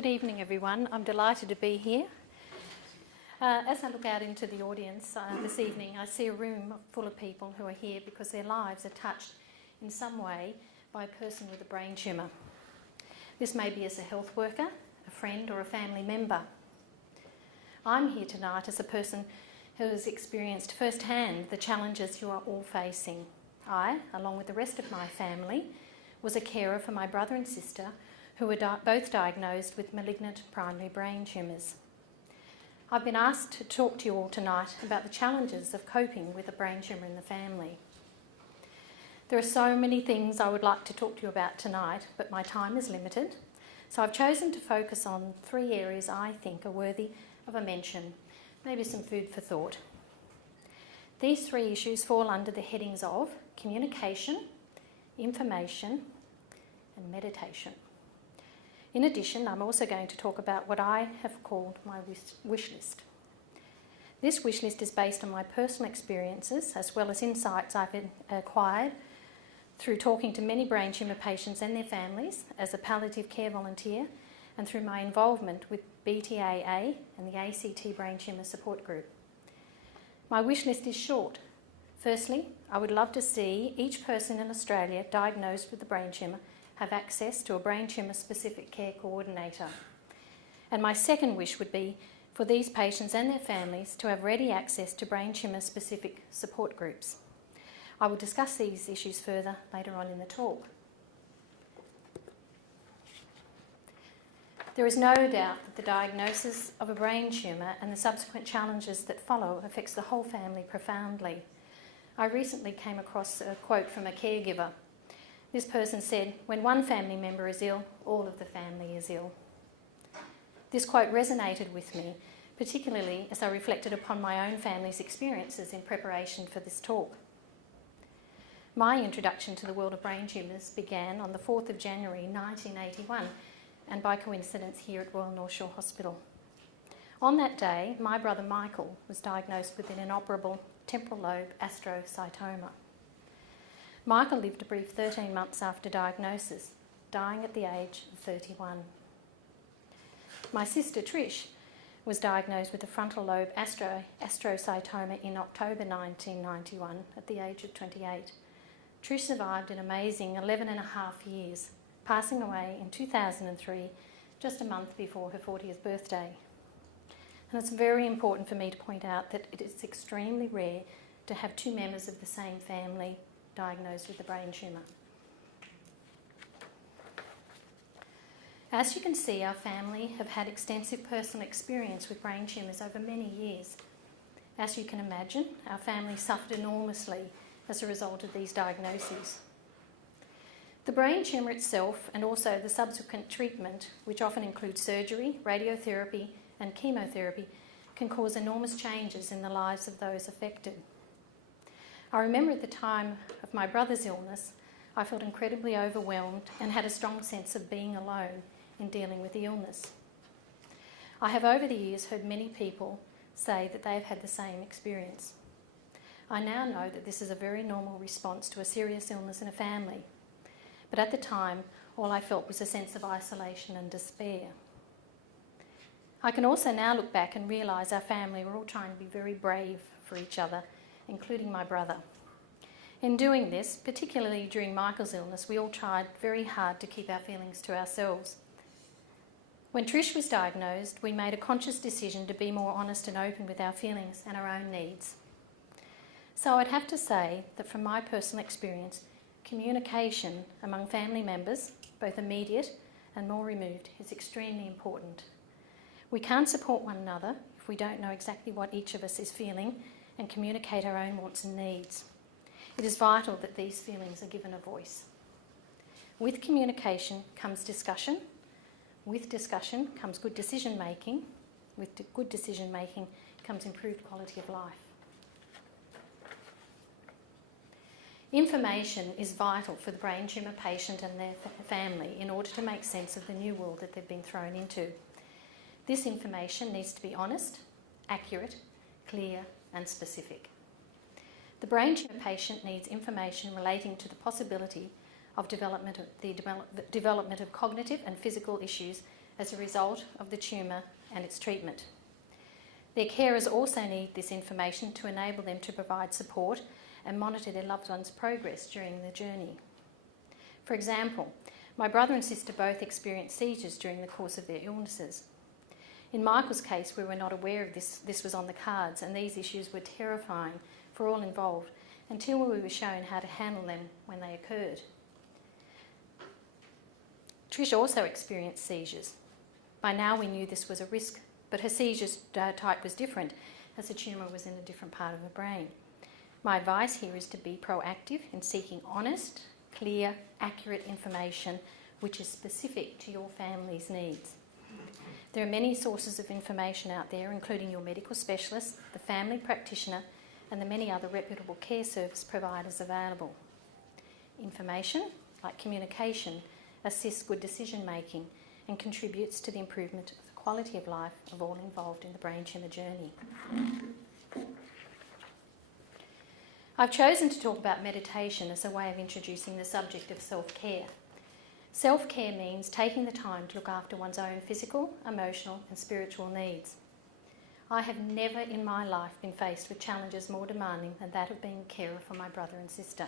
Good evening, everyone. I'm delighted to be here. As I look out into the audience this evening, I see a room full of people who are here because their lives are touched in some way by a person with a brain tumour. This may be as a health worker, a friend or a family member. I'm here tonight as a person who has experienced firsthand the challenges you are all facing. I, along with the rest of my family, was a carer for my brother and sister who were both diagnosed with malignant primary brain tumours. I've been asked to talk to you all tonight about the challenges of coping with a brain tumour in the family. There are so many things I would like to talk to you about tonight, but my time is limited, so I've chosen to focus on 3 areas I think are worthy of a mention, maybe some food for thought. These 3 issues fall under the headings of communication, information, and meditation. In addition, I'm also going to talk about what I have called my wish list. This wish list is based on my personal experiences as well as insights I've acquired through talking to many brain tumour patients and their families as a palliative care volunteer and through my involvement with BTAA and the ACT Brain Tumour Support Group. My wish list is short. Firstly, I would love to see each person in Australia diagnosed with a brain tumour have access to a brain tumour specific care coordinator. And my second wish would be for these patients and their families to have ready access to brain tumour specific support groups. I will discuss these issues further later on in the talk. There is no doubt that the diagnosis of a brain tumour and the subsequent challenges that follow affects the whole family profoundly. I recently came across a quote from a caregiver. This person said, "When one family member is ill, all of the family is ill." This quote resonated with me, particularly as I reflected upon my own family's experiences in preparation for this talk. My introduction to the world of brain tumours began on the 4th of January 1981, and by coincidence here at Royal North Shore Hospital. On that day, my brother Michael was diagnosed with an inoperable temporal lobe astrocytoma. Michael lived a brief 13 months after diagnosis, dying at the age of 31. My sister Trish was diagnosed with a frontal lobe astrocytoma in October 1991 at the age of 28. Trish survived an amazing 11 and a half years, passing away in 2003, just a month before her 40th birthday. And it's very important for me to point out that it is extremely rare to have 2 members of the same family diagnosed with a brain tumour. As you can see, our family have had extensive personal experience with brain tumours over many years. As you can imagine, our family suffered enormously as a result of these diagnoses. The brain tumour itself and also the subsequent treatment, which often includes surgery, radiotherapy and chemotherapy, can cause enormous changes in the lives of those affected. I remember at the time of my brother's illness, I felt incredibly overwhelmed and had a strong sense of being alone in dealing with the illness. I have over the years heard many people say that they have had the same experience. I now know that this is a very normal response to a serious illness in a family, but at the time, all I felt was a sense of isolation and despair. I can also now look back and realise our family were all trying to be very brave for each other, including my brother. In doing this, particularly during Michael's illness, we all tried very hard to keep our feelings to ourselves. When Trish was diagnosed, we made a conscious decision to be more honest and open with our feelings and our own needs. So I'd have to say that from my personal experience, communication among family members, both immediate and more removed, is extremely important. We can't support one another if we don't know exactly what each of us is feeling and communicate our own wants and needs. It is vital that these feelings are given a voice. With communication comes discussion. With discussion comes good decision making. With good decision making comes improved quality of life. Information is vital for the brain tumour patient and their family in order to make sense of the new world that they've been thrown into. This information needs to be honest, accurate, clear and specific. The brain tumour patient needs information relating to the possibility of development of cognitive and physical issues as a result of the tumour and its treatment. Their carers also need this information to enable them to provide support and monitor their loved one's progress during the journey. For example, my brother and sister both experienced seizures during the course of their illnesses. In Michael's case, we were not aware of this was on the cards, and these issues were terrifying for all involved until we were shown how to handle them when they occurred. Trish also experienced seizures. By now we knew this was a risk, but her seizures type was different as the tumour was in a different part of the brain. My advice here is to be proactive in seeking honest, clear, accurate information which is specific to your family's needs. There are many sources of information out there, including your medical specialist, the family practitioner, and the many other reputable care service providers available. Information, like communication, assists good decision making and contributes to the improvement of the quality of life of all involved in the brain tumour journey. I've chosen to talk about meditation as a way of introducing the subject of self-care. Self-care means taking the time to look after one's own physical, emotional and spiritual needs. I have never in my life been faced with challenges more demanding than that of being a carer for my brother and sister.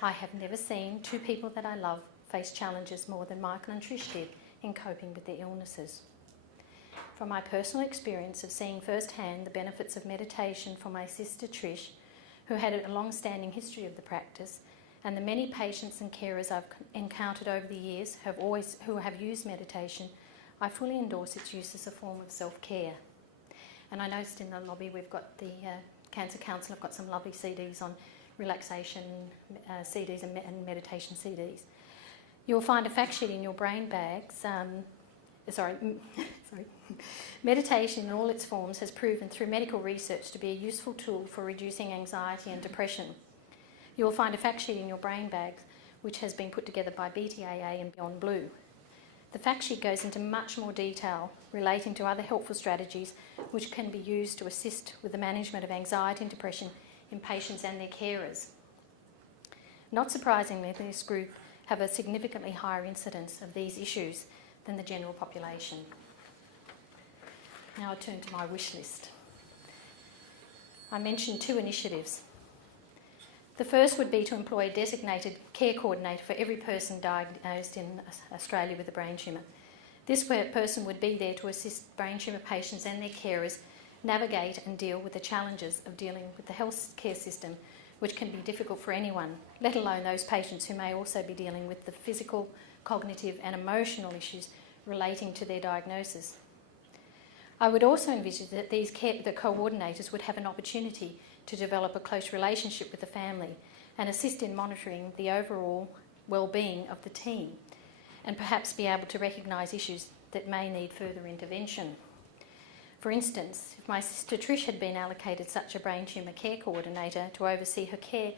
I have never seen two people that I love face challenges more than Michael and Trish did in coping with their illnesses. From my personal experience of seeing firsthand the benefits of meditation for my sister Trish, who had a long-standing history of the practice, and the many patients and carers I've encountered over the years who have used meditation, I fully endorse its use as a form of self-care. And I noticed in the lobby we've got the Cancer Council have got some lovely CDs on relaxation CDs and meditation CDs. You'll find a fact sheet in your brain bags. Meditation in all its forms has proven through medical research to be a useful tool for reducing anxiety and depression. You will find a fact sheet in your brain bags which has been put together by BTAA and Beyond Blue. The fact sheet goes into much more detail relating to other helpful strategies which can be used to assist with the management of anxiety and depression in patients and their carers. Not surprisingly, this group have a significantly higher incidence of these issues than the general population. Now I turn to my wish list. I mentioned two initiatives. The first would be to employ a designated care coordinator for every person diagnosed in Australia with a brain tumour. This person would be there to assist brain tumour patients and their carers navigate and deal with the challenges of dealing with the health care system, which can be difficult for anyone, let alone those patients who may also be dealing with the physical, cognitive and emotional issues relating to their diagnosis. I would also envisage that the coordinators would have an opportunity to develop a close relationship with the family and assist in monitoring the overall well-being of the team, and perhaps be able to recognise issues that may need further intervention. For instance, if my sister Trish had been allocated such a brain tumour care coordinator to oversee her care,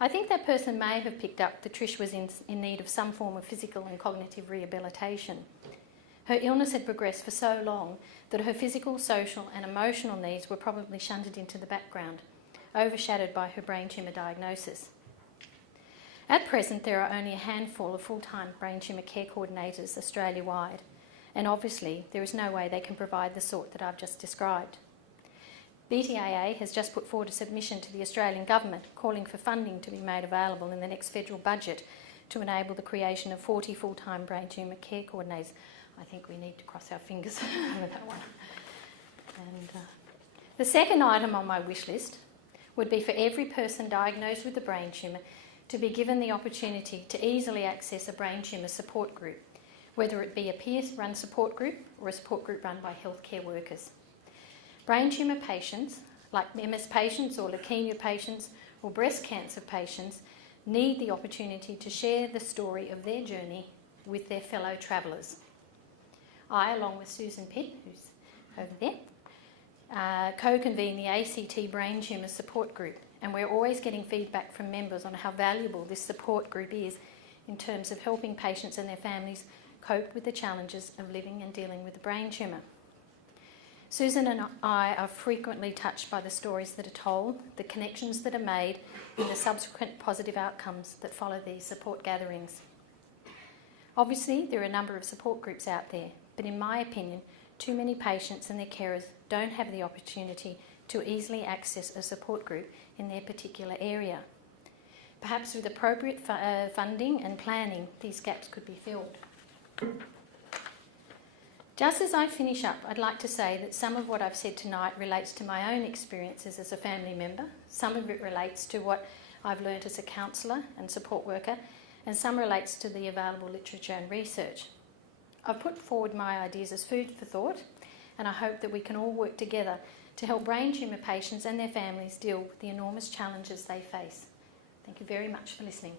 I think that person may have picked up that Trish was in need of some form of physical and cognitive rehabilitation. Her illness had progressed for so long that her physical, social and emotional needs were probably shunted into the background, overshadowed by her brain tumour diagnosis. At present, there are only a handful of full-time brain tumour care coordinators Australia-wide, and obviously there is no way they can provide the sort that I've just described. BTAA has just put forward a submission to the Australian Government calling for funding to be made available in the next federal budget to enable the creation of 40 full-time brain tumour care coordinators. I think we need to cross our fingers with that one. And the second item on my wish list would be for every person diagnosed with a brain tumour to be given the opportunity to easily access a brain tumour support group, whether it be a peer-run support group or a support group run by healthcare workers. Brain tumour patients, like MS patients or leukaemia patients or breast cancer patients, need the opportunity to share the story of their journey with their fellow travellers. I, along with Susan Pitt, who's over there, co-convene the ACT Brain Tumour Support Group, and we're always getting feedback from members on how valuable this support group is in terms of helping patients and their families cope with the challenges of living and dealing with a brain tumour. Susan and I are frequently touched by the stories that are told, the connections that are made, and the subsequent positive outcomes that follow these support gatherings. Obviously, there are a number of support groups out there, but in my opinion, too many patients and their carers don't have the opportunity to easily access a support group in their particular area. Perhaps with appropriate funding and planning, these gaps could be filled. Just as I finish up, I'd like to say that some of what I've said tonight relates to my own experiences as a family member, some of it relates to what I've learned as a counsellor and support worker, and some relates to the available literature and research. I've put forward my ideas as food for thought, and I hope that we can all work together to help brain tumour patients and their families deal with the enormous challenges they face. Thank you very much for listening.